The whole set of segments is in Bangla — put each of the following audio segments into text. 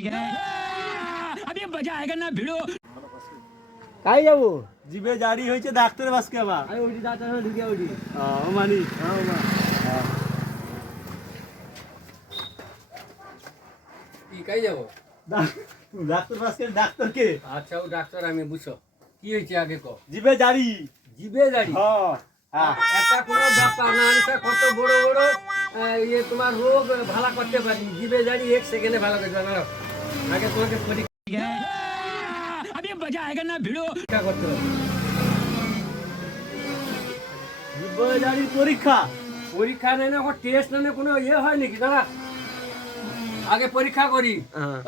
अभी मजा आएगा ना भिड़ो। কাই যাবো? জিভে জারি হয়েছে ডাক্তারের বাসকে আবার আরে ওইটি ডাক্তার ঢুকে ওইটি। ও মানি হ্যাঁ মা। কি কাই যাব? ডাক্তার বাসকে ডাক্তারকে আচ্ছা ও ডাক্তার আমি বুঝছো কি হয়েছে আগে কো। জিভে জারি জিভে দাড়ি হ্যাঁ একটা কোনো ব্যাপার না আমি কত বড় বড় ইয়ে তোমার রোগ ভালো করতে পারি জিভে দাড়ি 1 সেকেন্ডে ভালো করতে পারো আগে তোমাকে পরীক্ষা अभी मजा आएगा ना भिड़ो। করতে হবে জিভে জারি পরীক্ষা পরীক্ষা নেই না টেস্ট নেই কোনো ইয়ে হয় নাকি দাদা আগে পরীক্ষা করি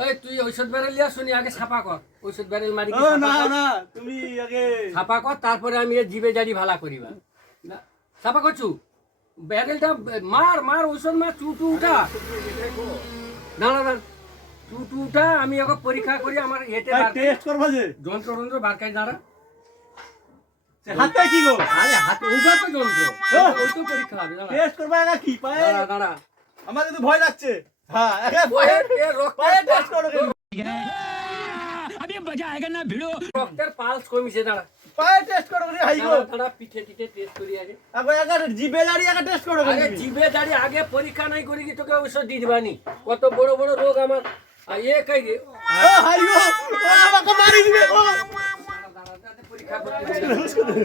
এই তুই ঔষধ বেরেল লিয়া শুনি আগে ছাপা কর ঔষধ বেরেল মারি ও না না তুমি আগে ছাপা কর তারপরে আমি এর জিভে জারি ভালো করিবা না ছাপা করছু বেরেলটা মার মার ঔষধ মার চুটু উঠা না না না চুটু উঠা আমি এখন পরীক্ষা করি আমার এতে টেস্ট করবা যে যন্ত্র বারকাই দাঁড়া হাতে কি গো আরে হাত উঠা তো যন্ত্র ওই তো পরীক্ষা হবে দাঁড়া টেস্ট করবা না কি পায়ে দাঁড়া দাঁড়া আমার তো ভয় লাগছে হ্যাঁ একে পায়ে টেস্ট করো अभी मजा आएगा ना भिड़ो। রক্তের পালস কমিছে দাঁড়া পায়ে টেস্ট করো হাই গো দাঁড়া দাঁড়া পিঠে টিঠে টেস্ট করি আগে আগে আগে জিভে জারি আগে টেস্ট করো আরে জিভে দাঁড়িয়ে আগে পরীক্ষা নাই করি কি তোকে অবশ্য দিয়ে দিবানি কত বড় বড় রোগ আমার এ কাই রে ও হাই গো ও আমাকে মারি দিবে ও পরীক্ষা করতে